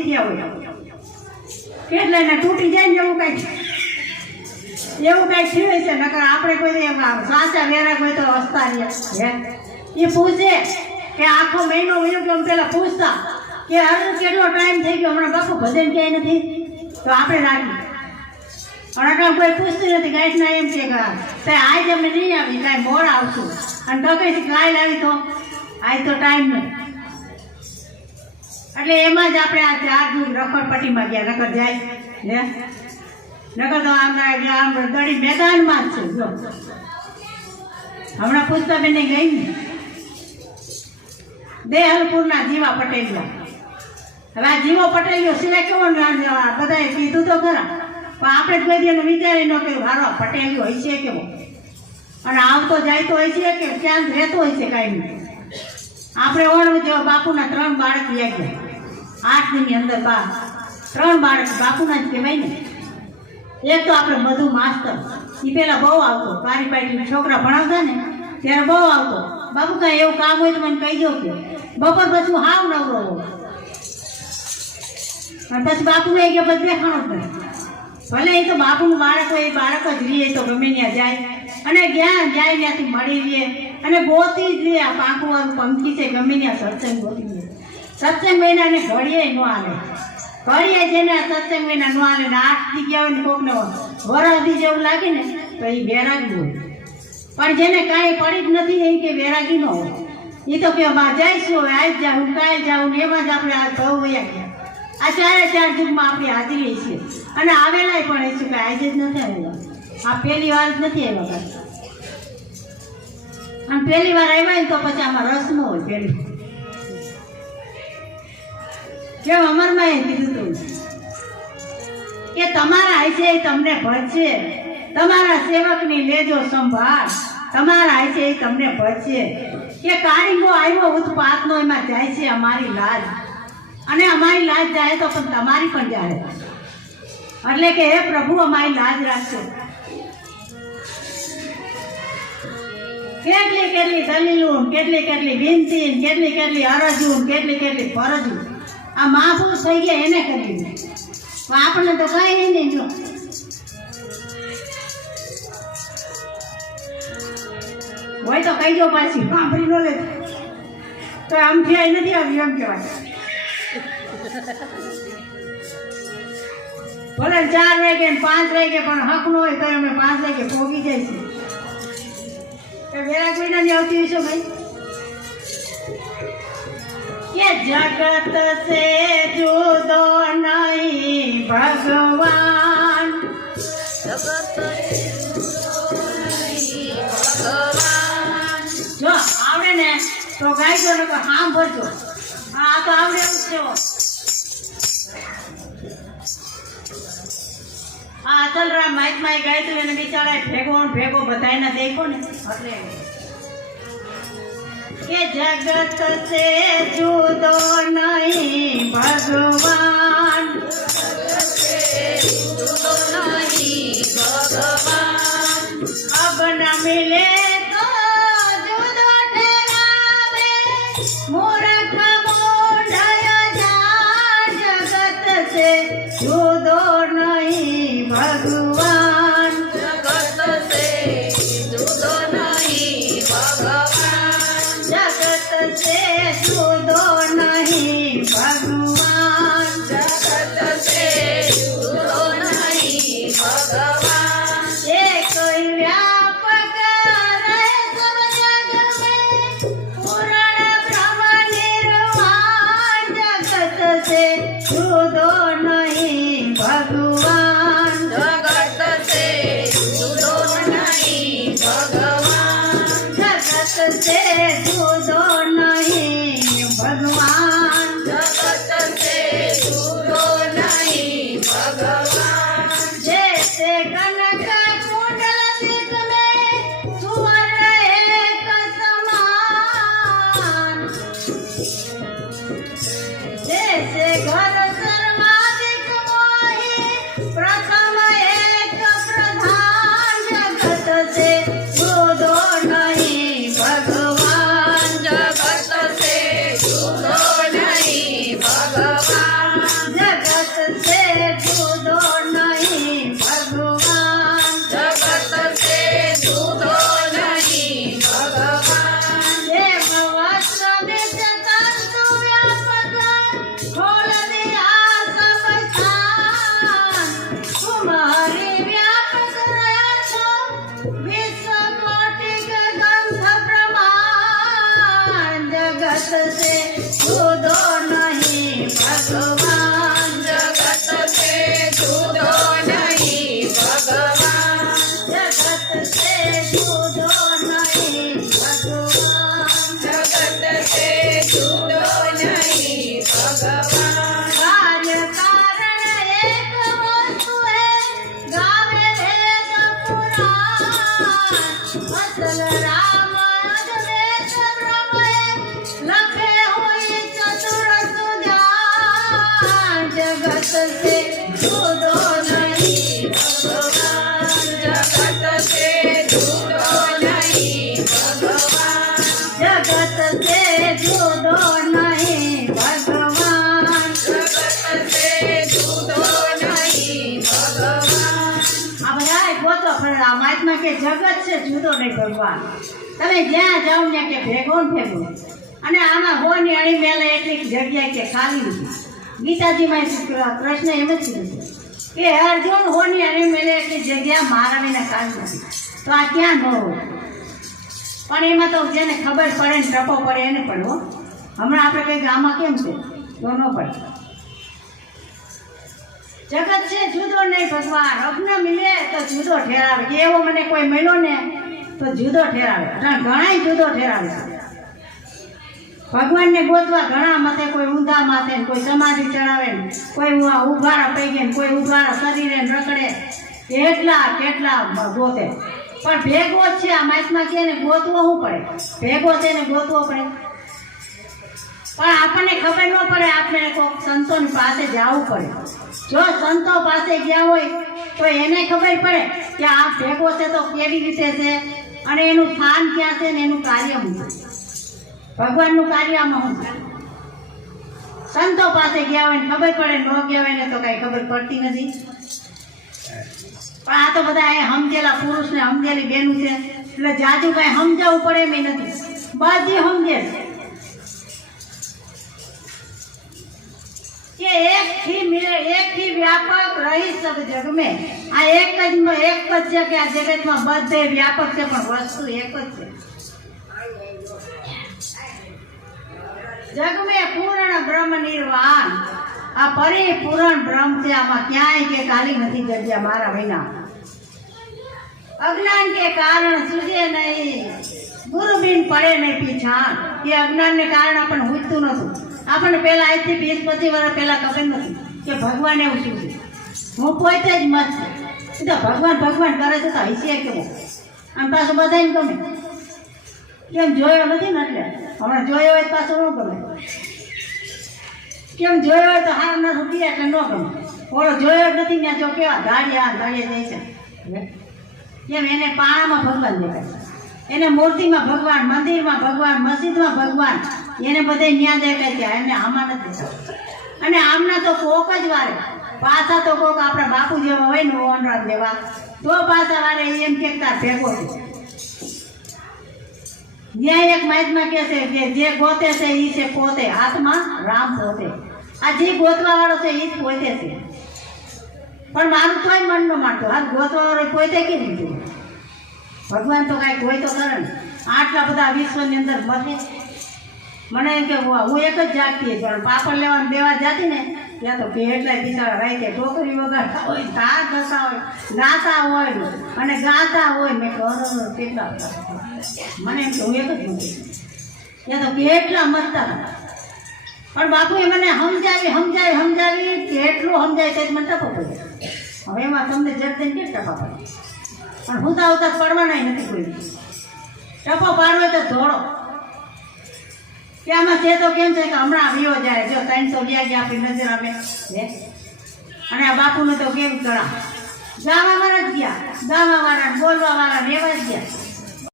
પડી ગયા હોય કેટલા ને તૂટી જાય ને એવું કઈ થયું છે. નકર આપણે કોઈ સાચા વેરા કોઈ તો હસતા રહ્યા. એ પૂછે કે આખો મહિનો વયો ગયો પેલા પૂછતા કે હવે કેટલો ટાઈમ થઈ ગયો હમણાં બાપુ ભજન ક્યાંય નથી તો આપણે રાખી પણ કોઈ પૂછતું નથી. ગાઈડના એમ કે આજ અમે નહીં આવી કાંઈ મોડ આવશું અને તો કઈ કાલ આવી તો આજ તો ટાઈમ નથી. એટલે એમાં જ આપણે આ ચાર રખડપટ્ટીમાં ગયા. નકર જાય નકર તો આમ ગળી મેદાનમાં જ છે. જો હમણાં પૂછતા બેન ગઈ ને દેહલપુરના જીવા પટેલિયા. હવે આ જીવો પટેલિયો સિવાય કેવો બધાએ કીધું તો ખરા પણ આપણે જ કોઈ દિન વિચારી ન કર્યું હારો પટેલિયો હોય છે કેવો અને આવતો જાય તો હોય છે કે ક્યાં રહેતો હોય છે કાંઈ નહીં. આપણે ઓળવું જેવા બાપુના 3 બાળક વ્યા ગયા 8 દિનની અંદર 3 બાળક બાપુના જ કહેવાય ને. એક તો આપણે બધું માસ્તર એ પેલા બહુ આવતો પારી પાડી છોકરા ભણાવતા ને ત્યારે બહુ આવતો. બાપુ કાંઈ એવું કામ હોય તો મને કહી દો કે બપોર પછી હાવ નવરો હોય અને પછી બાપુને એ કે બધું દેખાણો જ નહીં. ભલે એ તો બાપુનું બાળક હોય એ બાળક જ રહીએ તો ગમે ત્યાં જાય અને જ્યાં જાય ત્યાંથી મળી લે અને ગોતી જ લે. આ પાંખું પંખી છે ગમે ત્યાં સત્સંગ ગોતી લે. સત્સંગ મહિનાને ઘડીએ ન હાલે ઘડીએ જેને સત્સંગ મહિના ન હાલે ને 8 દી ગયા હોય ને કોકને વરદી જેવું લાગે ને તો એ વેરાગી હોય. પણ જેને કાંઈ પડી જ નથી એ કે વેરાગી ન હોય. એ તો કે જઈશું હવે આજ જાઉં કાલ જાઉં એમાં જ આપણે આ ભાવ વયા ગયા. આ 4 યુગમાં આપણી હાજરી છે અને આવેલા પણ હશું કે આજે જ નથી આવેલા. આ પહેલી વાર જ નથી આવ્યા અને પહેલી વાર આવ્યા ને તો પછી આમાં રસ ન હોય. પહેલી કેમ અમરમાં એ કીધું હતું કે તમારા હશે એ તમને ભજશે, તમારા સેવકની લેજો સંભાળ, તમારા હશે એ તમને ભજશે. કે કારીગો આવ્યો ઉત્પાતનો એમાં જાય છે અમારી લાજ અને અમારી લાજ જાય તો પણ તમારી પણ જાય. એટલે કે હે પ્રભુ અમારી લાજ રાખજો. કેટલી કેટલી દલીલું કેટલી વિનતી કેટલી અરજું કેટલી ફરજું આ મહાપુરુષ થઈ ગયા એને કરી આપણને તો કઈ નહીં. જો હોય તો કહી દો પાછી સાંભળી ન લે તો આમથી આવી નથી આવ્યું એમ કહેવાય. ભલે 4 વાગે 5 વાગે પણ હક નો હોય તો અમે 5 વાગે પોગી જાય છે. વેરા કોઈ નથી આવતી હશે ભાઈ કે જગત સે જુદો નહીં ભગવાન, જો આવડે ને તો ગાઈજો ને સાંભળજો. આ તો આવડે એવું છે. આ અચલરામ માઇકમાં ગાયતું એને બિચારા ભેગો બધાને દેખો ને એટલે કે જગત સે જુદો નહીં ભગવાન, અબ ન મિલે તો જુદો ઠેરાવે મૂર્ખ મૂઢય જાણ. જગત સે જુદો નહીં ભગવાન, જગત સે જુદો નહીં ભગવાન, જગત સે જુદો નહીં ભગવાન, જગત સે જુદો નહીં ભગવાન. એક વ્યાપક રહે સબ જગ મેં પૂર્ણ બ્રહ્મ નિર્વાણ. જગત સે જુદો નહીં ભગવાન, જગત સે જુદો નહીં ભગવાન, જગત સે જુદો નહીં ભગવાન, જગત સે જુદો નહીં ભગવાન. જૈસે કનક કુંડલિત મેં સુવર્ણ એક સમાન, જૈસે ઘર શર્મા ભગવાન જગત છે જુદો નહીં ભગવાન જગત છે જુદો નહીં ભગવાન જગત છે જુદો નહીં ભગવાન કાર્ય કારણ એક વસ્તુ હે ગાવે વેદ પુરાણ અસલ રામ અદ્વૈત બ્રહ્મ હે લખે હોય ચતુર સુજાન જગત છે જુદો નહીં ભગવાન જગત છે જુદો નહીં ભગવાન જગત છે જુદો નહીં ભગવાન જગત છે જુદો નહીં ભગવાન આ બધાય ગોતો પણ આ મહાત્મા કે જગત છે જુદો નહીં ભગવાન તમે જ્યાં જાઓ ત્યાં કે ભેગો ને ભેગો અને આમાં હોની અણી મેલે એટલી જગ્યા કે ખાલી નથી ગીતાજીમાં કૃષ્ણ એમ જ કીધું છે કે અર્જુન હોની અણી મેલે એટલી જગ્યા મારા વિના ખાલી નથી તો આ ક્યાં ન હોય પણ એમાં તો જેને ખબર પડે ને ટપો પડે એને પણ હો હમણાં આપણે કંઈક આમાં કેમ છે તો ન પડે જગત છે જુદો નહીં ભગવાન અગ્ન મિલે તો જુદો ઠેરાવે કે એવો મને કોઈ મળ્યો ને તો જુદો ઠેરાવે અને ઘણાય જુદો ઠેરાવે ભગવાનને ગોતવા ઘણા મતે કોઈ ઊંધા માથે ને કોઈ સમાધિ ચડાવે ને કોઈ ઉભારા પૈગે ને કોઈ ઉભારા શરીરે ને રખડે કેટલા ગોતે પણ ભેગો જ છે આ માસમાં છે ને ગોતવો શું પડે ભેગો છે ને ગોતવો પડે પણ આપણને ખબર ન પડે આપણે કોઈક સંતોની પાસે જવું પડે જો સંતો પાસે ગયા હોય તો એને ખબર પડે કે આ ભેગો છે તો કેવી રીતે છે અને એનું સ્થાન ક્યાં છે ને એનું કાર્ય શું છે ભગવાનનું કાર્ય આમાં શું છે સંતો પાસે ગયા હોય ને ખબર પડે ન ગયા હોય ને તો કાંઈ ખબર પડતી નથી પણ આ તો બધા એ સમજેલા પુરુષ ને સમજેલી બેનું છે એટલે જાજુ કાંઈ સમજાવવું પડે એમ નથી બધી સમજે કે એક થી વ્યાપક રહી સબ જગ में આ એક જ છે કે આ જગતમાં બધે વ્યાપક છે પણ વસ્તુ એક જ છે જગ में પૂર્ણ બ્રહ્મ નિર્વાણ આ પરિપૂર્ણ બ્રહ્મ છે આમાં ક્યાંય કે ખાલી નથી જગ્યા મારા વિના અજ્ઞાન કે કારણ સૂજે નહીં ગુરુબિન પડે નહીં પીછાણ કે અજ્ઞાનને કારણે આપણને હુજતું નતું આપણને પહેલા આજથી 20-25 વર્ષ પહેલા ખબર નથી કે ભગવાન એવું શું છે હું પોતે જ મત છું તો ભગવાન કરે છે તો હૈસે કેવો આમ પાછું બધાને ગમે કેમ જોયો નથી ને એટલે હમણાં જોયો હોય પાછું ન ગમે કેમ જોયો હોય તો હાર ન રૂપીએ એટલે ન ગમે ઓળો જોયો જ નથી ત્યાં જો કેવા ગાડિયા જાય છે કેમ એને પાણામાં ભગવાન દેખાય એને મૂર્તિમાં ભગવાન મંદિરમાં ભગવાન મસ્જિદમાં ભગવાન એને બધે ન્યા દેખાય છે એમને આમાં નથી દેખાતા અને આમના તો કોક જ વારે પાછા તો કોક આપણા બાપુ જેવા હોય ને ઓનરાજ જેવા તો પાછા વારે એમ કેતા ભેગો છે ન્યાય એક માહિતમાં કહે છે કે જે ગોતે છે એ છે પોતે આત્મા રામ પોતે આ જે ગોતવા વાળો છે એ જ પોતે છે પણ મારું તોય મન ન માનતો આ ગોતવા વાળો પોતે કેવી રીતે ભગવાન તો કાંઈક હોય તો કરે ને આટલા બધા વિશ્વની અંદર મતે મને એમ કે હું એક જ જાગતી પણ પાપડ લેવાનું દેવા જતી ને ત્યાં તો કેટલાય બિચારા રાતે ઢોકરી વગાડતા હોય ધાર ઘસા હોય ગાતા હોય અને ગાતા હોય મેં કેટલા મને એમ કે હું એક જ મૂકી ત્યાં તો કેટલા મતતા હતા પણ બાપુએ મને સમજાવી કેટલું સમજાય તે મને ટપો પડ્યો હવે એમાં તમને જગ દઈને કે ટપા પડે પણ હું તો આવતા પડવાના નથી કોઈ ટપો પાડવો તો ધોળો કે આમાં છે તો કેમ છે કે હમણાં વિયો જાય જો 300 ગયા આપણી નજર આવે અને આ બાપુને તો કેમ કરા ગાવાવાળા જ ગયા ગાવાવાળા બોલવાવાળા રહેવા જ ગયા